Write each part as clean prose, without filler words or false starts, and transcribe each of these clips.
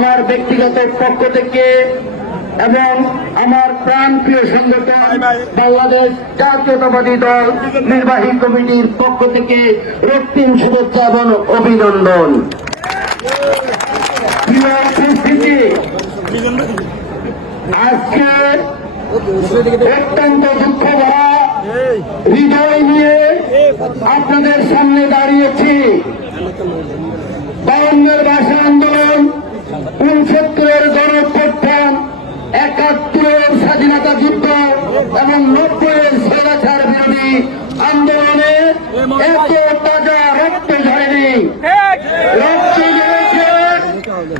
আমার ব্যক্তিগত পক্ষ থেকে এবং আমার প্রাণপ্রিয় সংগঠন বাংলাদেশ জাতীয়তাবাদী দল নির্বাহী কমিটির পক্ষ থেকে রক্তিম শুভেচ্ছা এবং অভিনন্দন। প্রিয় উপস্থিতি, আজকে অত্যন্ত দুঃখ ভরা হৃদয় নিয়ে আপনাদের সামনে দাঁড়িয়েছি। 52-এর ভাষা আন্দোলন, 69-এর গণঅভ্যুত্থান, 71-এর স্বাধীনতা যুদ্ধ এবং 90-এর স্বৈরাচার বিরোধী আন্দোলনে এত তাজা রক্ত ঝরেনি। রক্ত ঝরেছে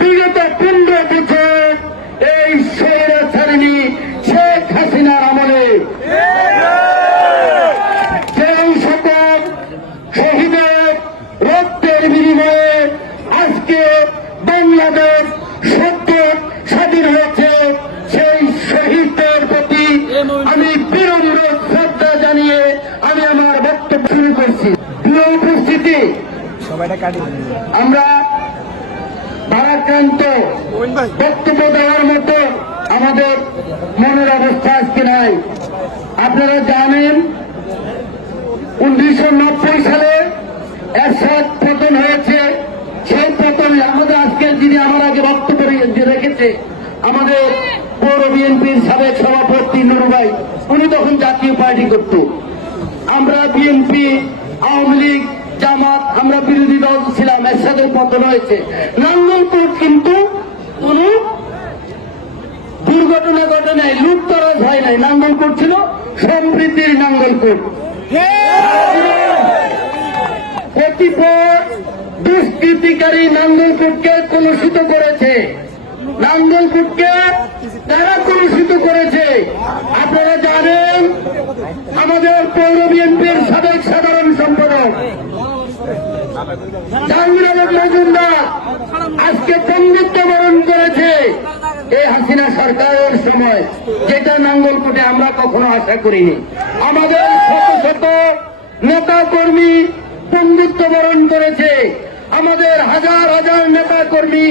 বিগত 15 বছর এই স্বৈরাচারিণী শেখ হাসিনার আমলে। সেই সকল শহীদের রক্তের বিনিময়ে আজকে বাংলাদেশ সত্য স্বাধীন হয়েছে। সেই শহীদদের প্রতি আমি বিনম্র শ্রদ্ধা জানিয়ে আমি আমার বক্তব্য শুরু করছি। প্রিয় উপস্থিতি, আমরা ভারাক্রান্ত বক্তব্য দেওয়ার মতো আমাদের মনের অবস্থা আজকে নাই। আপনারা জানেন 1990 সালে এরশাদ পতন হয়েছে। সেই পতন আমাদের আজকে যিনি আমার আগে বক্তব্য রেখেছে আমাদের পৌর বিএনপির সাবেক সভাপতি নুরু ভাই, উনি তখন জাতীয় পার্টি করত। আমরা বিএনপি, আওয়ামী লীগ, জামাত, আমরা বিরোধী দল ছিলাম। এরশাদের পতন হয়েছে। নাঙ্গলকোট কিন্তু কোন দুর্ঘটনা ঘটনায় লুটতরাজ হয় নাই। নাঙ্গলকোট ছিল সমৃদ্ধির নাঙ্গলকোট। কতিপয় দুষ্কৃতিকারী নাঙ্গলকোটকে কলুষিত করেছে। নাঙ্গলকোটকে তারা কলুষিত করেছে। আপনারা জানেন আমাদের পৌর বিএনপির সাবেক সাধারণ সম্পাদক জাহাঙ্গীর আলম মজুমদার আজকে বন্দিত্ব বরণ করেছে এই হাসিনা সরকারের সময়, যেটা নাঙ্গলকোটে আমরা কখনো আশা করিনি। আমাদের শত শত নেতা কর্মী বন্দিত্ব বরণ করেছে। আমাদের হাজার হাজার নেতা কর্মী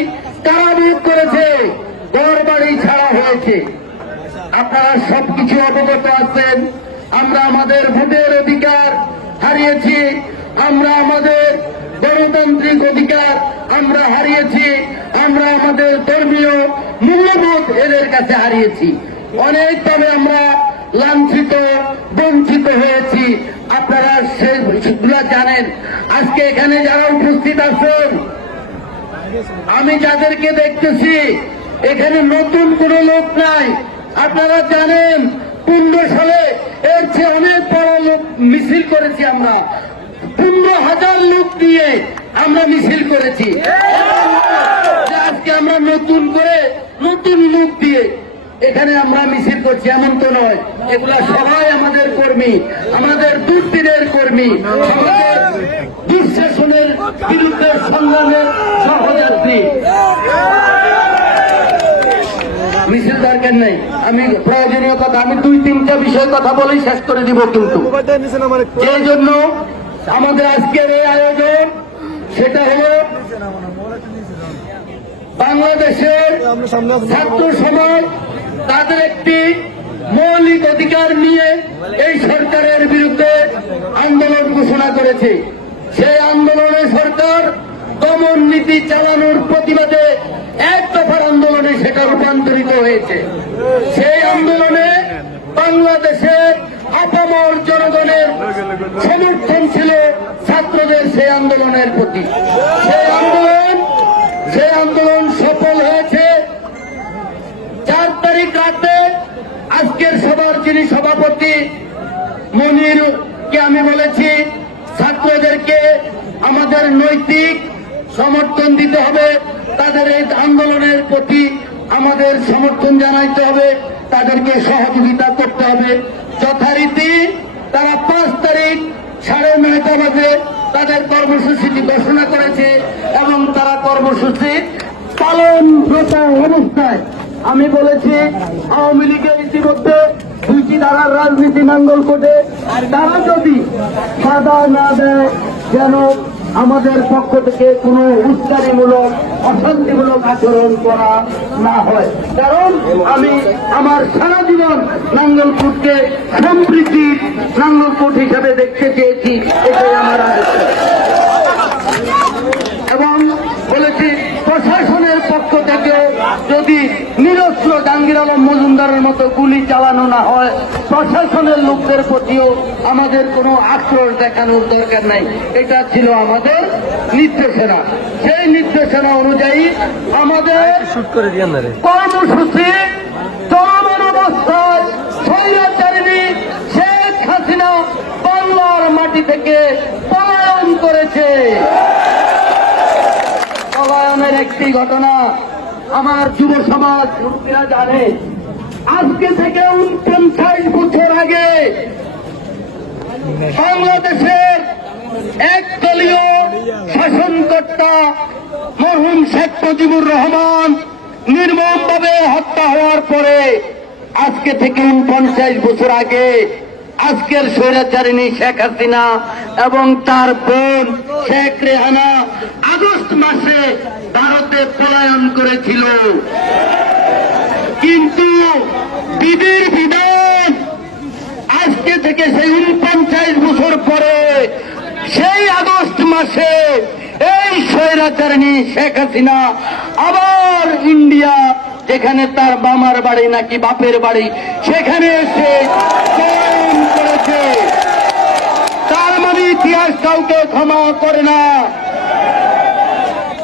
কারাবরোধ করেছে, ঘর বাড়ি ছাড়া হয়েছে। আপনারা সবকিছু অবগত আছেন। আমরা আমাদের ভোটের অধিকার হারিয়েছি। আমরা আমাদের গণতান্ত্রিক অধিকার আমরা হারিয়েছি। আমরা আমাদের ধর্মীয় মূল্যবোধ এদের কাছে হারিয়েছি। অনেকভাবে আমরা লাঞ্ছিত, বঞ্চিত হয়েছি। আপনারা সেগুলো জানেন। আজকে এখানে যারা উপস্থিত আছেন, আমি যাদেরকে দেখতেছি এখানে নতুন কোন লোক নাই। আপনারা জানেন 15 সালে এর চেয়ে অনেক বড় লোক মিছিল করেছি। আমরা 15,000 লোক দিয়ে আমরা মিছিল করেছি। আজকে আমরা নতুন করে নতুন লোক দিয়ে এখানে আমরা মিছিল করছি এমন তো নয়। এগুলা সবাই আমাদের কর্মী, আমাদের দুর্দিনের কর্মী, আমাদের দুঃশাসনের বিরুদ্ধে সংগ্রামের সহযাত্রী। মিছিল দরকার নেই। আমি প্রয়োজনীয় কথা আমি 2-3টা বিষয় কথা বলেই শেষ করে দিব। কিন্তু এই জন্য আমাদের আজকের এই আয়োজন, সেটা হল বাংলাদেশের ছাত্র সমাজ তাদের একটি মৌলিক অধিকার নিয়ে এই সরকারের বিরুদ্ধে আন্দোলন ঘোষণা করেছে। সেই আন্দোলনে সরকার দমন নীতি চালানোর প্রতিবাদে এক দফার আন্দোলনে সেটা রূপান্তরিত হয়েছে। সেই আন্দোলনে বাংলাদেশের আপামর জনগণের সমর্থন ছিল ছাত্রদের সেই আন্দোলনের প্রতি। সেই আন্দোলন সফল হয়েছে। 4 তারিখ রাতে আজকের সভার যিনি সভাপতি মনিরকে আমি বলেছি, ছাত্রদেরকে আমাদের নৈতিক সমর্থন দিতে হবে। তাদের এই আন্দোলনের প্রতি আমাদের সমর্থন জানাইতে হবে, তাদেরকে সহযোগিতা করতে হবে। যথারীতি তারা 5 তারিখ 9:30 বাজে তাদের কর্মসূচিটি ঘোষণা করেছে এবং তারা কর্মসূচি পালনরত অবস্থায়। আমি বলেছি আওয়ামী লীগের ইতিমধ্যে 2টি ধারার রাজনীতি নাঙ্গলকোটে, তারা যদি বাধা না দেয় যেন আমাদের পক্ষ থেকে কোনো উস্কানিমূলক অশান্তিমূলক আচরণ করা না হয়। কারণ আমি আমার সারা জীবন নাঙ্গলকোটকে সম্প্রীতির নাঙ্গলকোট হিসাবে দেখতে চেয়েছি, এটাই আমার আদেশ। এবং বলেছি প্রশাসনের পক্ষ থেকে যদি নিরস্ত্র জাহাঙ্গীর আলম মজুমদারের মতো গুলি চালানো না হয়, প্রশাসনের লোকদের প্রতিও আমাদের কোনো আক্রোশ দেখানোর দরকার নাই। এটা ছিল আমাদের নির্দেশনা। সেই নির্দেশনা অনুযায়ী আমাদের কর্মসূচি চলমান অবস্থায় স্বৈরাচারিণী শেখ হাসিনা বাংলার মাটি থেকে পলায়ন করেছে। পলায়নের একটি ঘটনা আমার যুব সমাজ মুরব্বীরা জানে। আজকে থেকে 49 বছর আগে বাংলাদেশের একদলীয় শাসনকর্তা মরহুম শেখ মুজিবুর রহমান নির্মমভাবে হত্যা হওয়ার পরে আজকে থেকে 49 বছর আগে আজকের স্বৈরাচারিণী শেখ হাসিনা এবং তার বোন শেখ রেহানা আগস্ট মাসে ভারতে পলায়ন করেছিল। কিন্তু বিধির বিধান আজকে থেকে সেই 49 বছর পরে সেই আগস্ট মাসে এই স্বৈরাচারিণী শেখ হাসিনা আবার ইন্ডিয়া, যেখানে তার মামার বাড়ি নাকি বাপের বাড়ি, সেখানে এসে পলায়ন করেছে। তার মানে ইতিহাস কাউকে ক্ষমা করে না।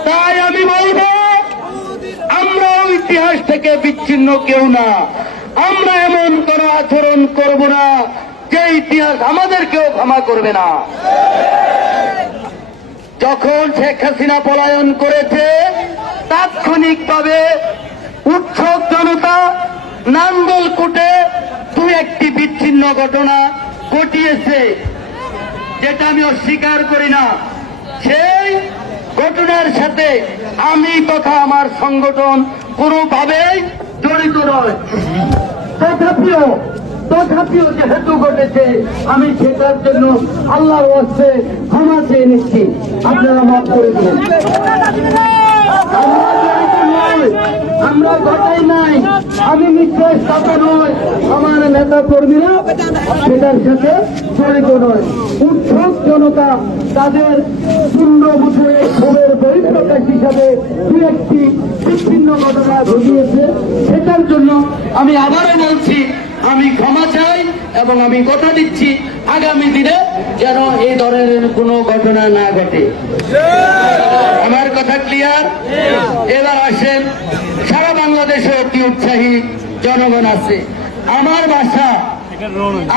তাই আমি বলবো, আমরাও ইতিহাস থেকে বিচ্ছিন্ন কেউ না। আমরা এমন কোন আচরণ করব না যে ইতিহাস আমাদেরকেও ক্ষমা করবে না। যখন শেখ হাসিনা পলায়ন করেছে, তাৎক্ষণিকভাবে উৎসব জনতা নাঙ্গলকোটে দু একটি বিচ্ছিন্ন ঘটনা ঘটিয়েছে, যেটা আমি অস্বীকার করি না। সেই ঘটনার সাথে আমি তথা আমার সংগঠন কোনোভাবেই জড়িত নয়। তথাপিও যেহেতু ঘটেছে, আমি সেটার জন্য আল্লাহর ওয়াস্তে ক্ষমা চেয়ে নিচ্ছি, আপনারা মাফ করে দিন। আমরা ঘটাই নাই, আমি নিশ্চয় সাথে নয়, আমার নেতা কর্মীরা সেটার সাথে জড়িত নয়। উৎসব জনতা তাদের পূর্ণ বছরের ক্ষোভের বহিঃপ্রকাশ হিসাবে দু একটি বিচ্ছিন্ন ঘটনা ঘটিয়েছে। সেটার জন্য আমি আবারও বলছি, আমি ক্ষমা চাই এবং আমি কথা দিচ্ছি আগামী দিনে যেন এই ধরনের কোনো ঘটনা না ঘটে। আমার কথা ক্লিয়ার? এবার আসেন, সারা বাংলাদেশে অতি উৎসাহী জনগণ আছে। আমার বাসা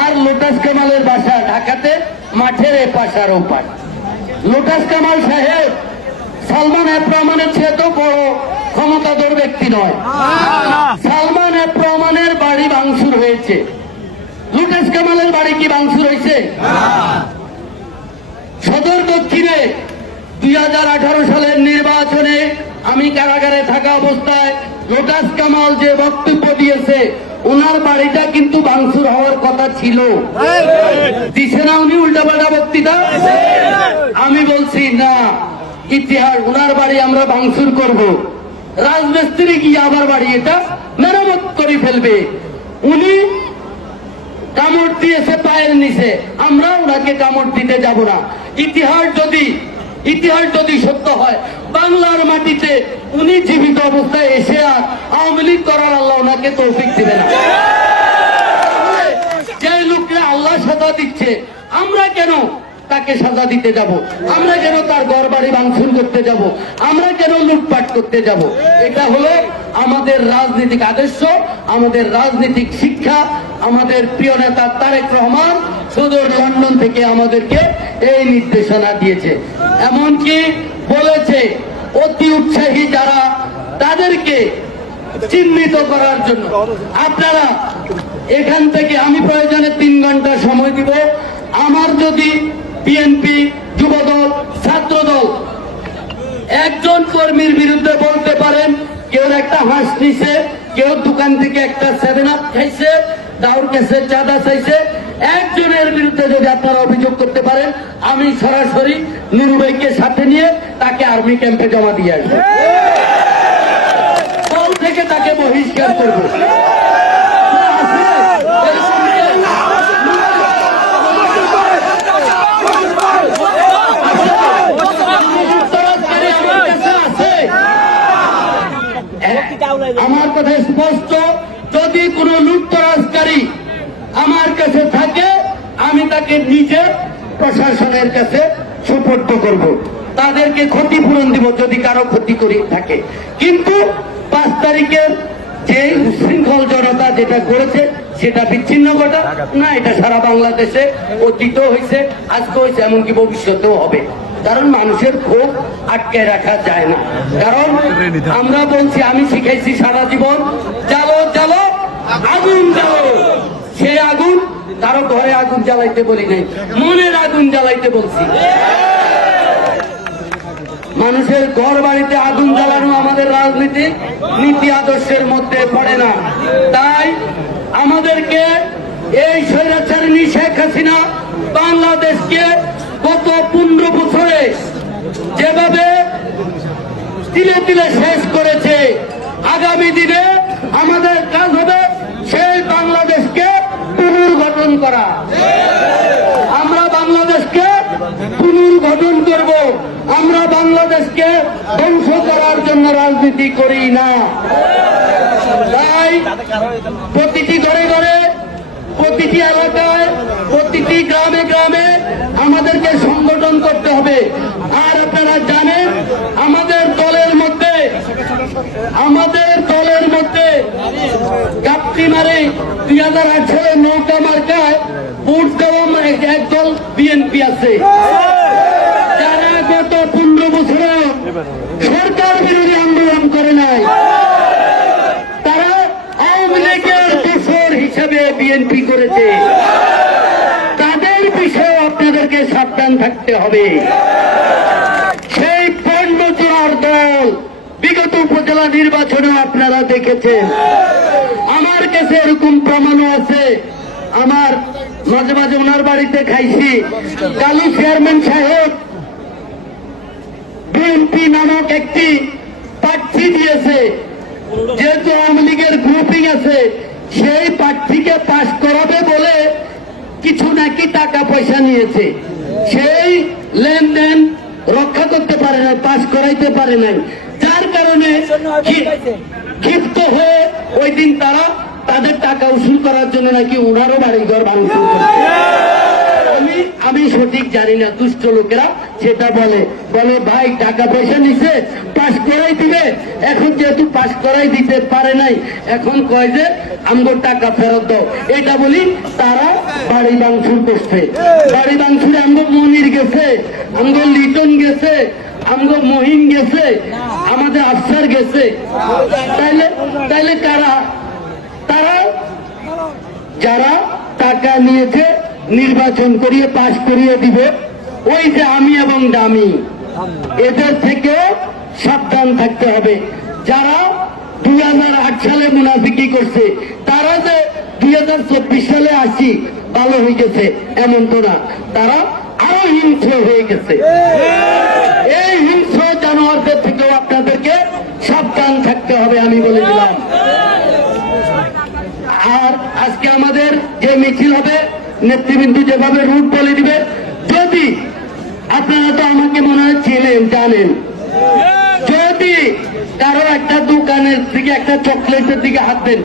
আর লোটাস কামালের বাসা ঢাকাতে মাঠের এপাশ আর ওপাশ। লোটাস কামাল সাহেব সালমান এফ রহমানের চেয়ে তো বড় ক্ষমতাধর ব্যক্তি নয়। সালমান এফ রহমানের বাড়ি ভাঙচুর হয়েছে, লোটাস কামালের বাড়ি কি ভাঙচুর হয়েছে? সদর দক্ষিণে 2018 সালের নির্বাচনে আমি কারাগারে থাকা অবস্থায় লোটাস কামাল যে বক্তব্য দিয়েছে, ওনার বাড়িটা কিন্তু ভাঙচুর হওয়ার কথা ছিল। দিছে না উনি উল্টাপাল্টা বক্তৃতা? আমি বলছি না, ইতিহাস ওনার বাড়ি আমরা ভাঙচুর করব। রাজমিস্ত্রি গিয়ে আবার বাড়ি এটা মেরামত করে ফেলবে। উনি কামড় দিয়েছে পায়ের নিচে, আমরা ওনাকে কামড় দিতে যাব না। ইতিহাস যদি সত্য হয়, বাংলার মাটিতে উনি জীবিত অবস্থায় এসে আর আওয়ামী লীগ করার আল্লাহ ওনাকে তৌফিক দিবে না। যে লোকরা আল্লাহ সাজা দিচ্ছে, আমরা কেন তাকে সাজা দিতে যাব? আমরা কেন তার ঘর বাড়ি ভাঙচুর করতে যাব? আমরা কেন লুটপাট করতে যাব? এটা হলো আমাদের রাজনৈতিক আদর্শ, আমাদের রাজনৈতিক শিক্ষা। আমাদের প্রিয় নেতা তারেক রহমান সুদূর লন্ডন থেকে আমাদেরকে এই নির্দেশনা দিয়েছে। এমনকি বলেছে অতি উৎসাহী যারা, তাদেরকে চিহ্নিত করার জন্য আপনারা এখান থেকে, আমি প্রয়োজনে 3 ঘন্টা সময় দিব। আমার যদি বিএনপি, যুবদল, ছাত্রদল একজন কর্মীর বিরুদ্ধে বলতে পারেন, কেউ একটা হাঁস নিছে, কেউ দোকান থেকে একটা 7 আপ খাইছে, দাউর কাছে চাঁদা চাইছে, একজনের বিরুদ্ধে যদি আপনারা অভিযোগ করতে পারেন, আমি সরাসরি নুরু ভাইকে সাথে নিয়ে তাকে আর্মি ক্যাম্পে জমা দিয়ে আসবো, দল থেকে তাকে বহিষ্কার করবো। আমার কথা স্পষ্ট, যদি কোন লুটতরাজকারী আমার কাছে থাকে আমি তাকে নিজে প্রশাসনের কাছে সুপর্দ করব, তাদেরকে ক্ষতিপূরণ দিব যদি কারো ক্ষতি করে থাকে। কিন্তু 5 তারিখের যে উশৃঙ্খল জনতা যেটা করেছে সেটা বিচ্ছিন্ন ঘটা না, এটা সারা বাংলাদেশে অতীত হয়েছে, আজকে হয়েছে, এমনকি ভবিষ্যতেও হবে। কারণ মানুষের ক্ষোভ আটকে রাখা যায় না। কারণ আমরা বলছি, আমি শিখাইছি সারা জীবন, জ্বালো জ্বালো আগুন জ্বালো। সেই আগুন কারো ঘরে আগুন জ্বালাইতে বলি নাই, মনের আগুন জ্বালাইতে বলছি। মানুষের ঘর বাড়িতে আগুন জ্বালানো আমাদের রাজনীতির নীতি আদর্শের মধ্যে পড়ে না। তাই আমাদেরকে এই স্বৈরাচারিণী শেখ হাসিনা বাংলাদেশকে গত 15 বছরে যেভাবে তিলে তিলে শেষ করেছে, আগামী দিনে আমাদের কাজ হবে সেই বাংলাদেশকে পুনর্গঠন করা। আমরা বাংলাদেশকে পুনর্গঠন করব, আমরা বাংলাদেশকে ধ্বংস করার জন্য রাজনীতি করি না। তাই প্রতিটি ঘরে ঘরে, প্রতিটি এলাকায়, প্রতিটি গ্রামে গ্রামে আমাদেরকে সংগঠন করতে হবে। আর আপনারা জানেন আমাদের দলের মধ্যে গাপ্তি মারে 2008 সালে নৌকা মার্কায় ভোট দেওয়া একদল বিএনপি আছে, যারা গত 15 বছরে সরকার বিরোধী আন্দোলন করে নাই, তারা আওয়ামী লীগের দোসর হিসাবে বিএনপি করেছে। তাদের বিষয়ে আপনাদেরকে সাবধান থাকতে হবে। সেই পণ্যচোর দল বিগত উপজেলা নির্বাচনেও আপনারা দেখেছেন। আমার কাছে এরকম প্রমাণও আছে। আমার মাঝে মাঝে ওনার বাড়িতে খাইছি, কালু চেয়ারম্যান সাহেব বিএনপি নামক একটি প্রার্থী দিয়েছে, যেহেতু আওয়ামী লীগের গ্রুপিং আছে, সেই প্রার্থীকে পাশ করাবে বলে কিছু নাকি টাকা পয়সা নিয়েছে। সেই লেনদেন রক্ষা করতে পারে না, পাশ করাইতে পারে নাই, যার কারণে ক্ষিপ্ত হয়ে ওই দিন তারা তাদের টাকা উসুল করার জন্য নাকি ওনারও বাড়িঘর ভাঙচুর করছে। আমি সঠিক জানি না, দুষ্ট লোকেরা সেটা বলে ভাই টাকা পয়সা নিছে, পাশ করাই দিবে। এখন যেহেতু পাশ করাই দিতে পারে নাই, এখন কয় যে আমগো টাকা ফেরত দাও, এটা বলি তারা বাড়ি ভাঙচুর করছে। বাড়ি ভাঙচুরে আমগো মনির গেছে, আমগো লিটন গেছে, আমগো মহিন গেছে, আমাদের আফসার গেছে। তাইলে তারা যারা টাকা নিয়েছে নির্বাচন করিয়ে পাশ করিয়ে দিবে, ওই যে আমি এবং দামি, এদের থেকে সাবধান থাকতে হবে। যারা 2008 সালে মুনাফিকি করছে, তারা যে 2024 সালে আসি ভালো হয়ে গেছে এমন তো না, তারা আরো হিংস্র হয়ে গেছে। এই হিংস্র জানোয়ারদের থেকেও আপনাদেরকে সাবধান থাকতে হবে, আমি বলে দিলাম। আর আজকে আমাদের যে মিছিল হবে, নেতৃবৃন্দ যেভাবে রুট বলে দিবে, যদি আপনারা তো আমাকে মনে হয় ছিলেন, জানেন, যদি কারো একটা দোকানের দিকে একটা চকলেটের দিকে হাত দেন,